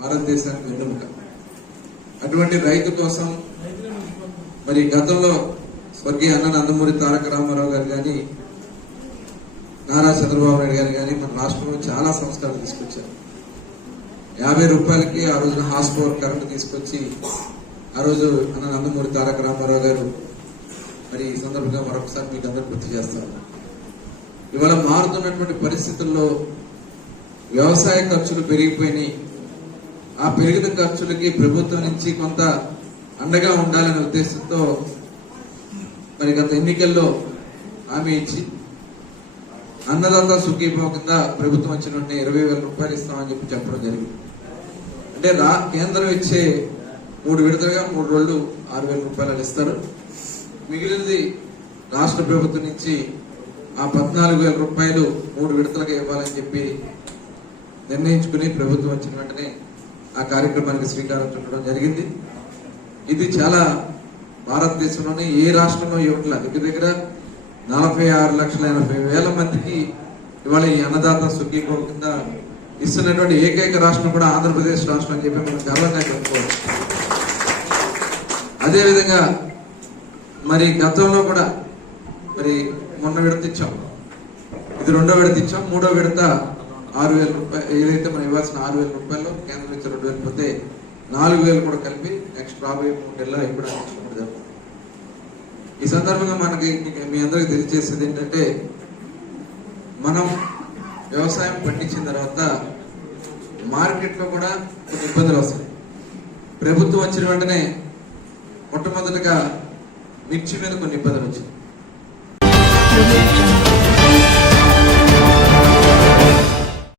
భారతదేశానికి వెన్నుముక. అటువంటి రైతు కోసం మరి గతంలో స్వర్గీయ అన్న నందమూరి తారక రామారావు గారు కానీ నారా చంద్రబాబు నాయుడు గారు కానీ మన రాష్ట్రంలో చాలా సంస్కారాలు తీసుకొచ్చారు. యాభై రూపాయలకి ఆ రోజున హాస్ పవర్ కరెంట్ తీసుకొచ్చి ఆ రోజు అన్న నందమూరి తారక రామారావు గారు మరి ఈ సందర్భంగా మరొకసారి మీకు అందరూ గుర్తు చేస్తారు ఇవాళ మారుతున్నటువంటి పరిస్థితుల్లో వ్యవసాయ ఖర్చులు పెరిగిపోయినాయి. ఆ పెరిగిన ఖర్చులకి ప్రభుత్వం నుంచి కొంత అండగా ఉండాలనే ఉద్దేశంతో మరి గత ఎన్నికల్లో హామీ ఇచ్చి అన్నదాత సుఖీభావ కింద ప్రభుత్వం వచ్చిన వెంటనే ఇరవై వేల రూపాయలు ఇస్తామని చెప్పి చెప్పడం జరిగింది. అంటే రా కేంద్రం ఇచ్చే మూడు విడతలుగా మూడు రోజులు ఆరు వేల రూపాయలు ఇస్తారు. మిగిలినది రాష్ట్ర ప్రభుత్వం నుంచి ఆ పద్నాలుగు వేల రూపాయలు మూడు విడతలుగా ఇవ్వాలని చెప్పి నిర్ణయించుకుని ప్రభుత్వం వచ్చిన వెంటనే ఆ కార్యక్రమానికి శ్రీకారం చుట్టడం జరిగింది. ఇది చాలా భారతదేశంలోనే ఏ రాష్ట్రంలో ఇవ్వట్ల దగ్గర దగ్గర నలభై ఆరు లక్షల ఎనభై వేల మందికి ఇవాళ ఈ అన్నదాత సుఖీభం కింద ఇస్తున్నటువంటి ఏకైక రాష్ట్రం కూడా ఆంధ్రప్రదేశ్ రాష్ట్రం అని చెప్పి మనం గర్వంగా చెప్పుకోవచ్చు. అదేవిధంగా మరి గతంలో కూడా మరి మొన్న విడత ఇచ్చాం. ఇది రెండో విడత ఇచ్చాం. మూడో విడత ఆరు వేల రూపాయలు ఏదైతే మనం ఇవ్వాల్సిన ఆరు వేల రూపాయలు కేంద్రం ఇచ్చే రెండు వేలు పోతే నాలుగు వేలు కూడా కలిపి నెక్స్ట్ రాబోయే మూడు ఇప్పుడు జరుగుతుంది ఈ సందర్భంగా మనకి మీ అందరికి తెలియజేసేది ఏంటంటే మనం వ్యవసాయం పండించిన తర్వాత మార్కెట్లో కూడా కొన్ని ఇబ్బందులు వస్తాయి. ప్రభుత్వం వచ్చిన వెంటనే మొట్టమొదటిగా మిర్చి మీద కొన్ని ఇబ్బందులు వచ్చింది Jump.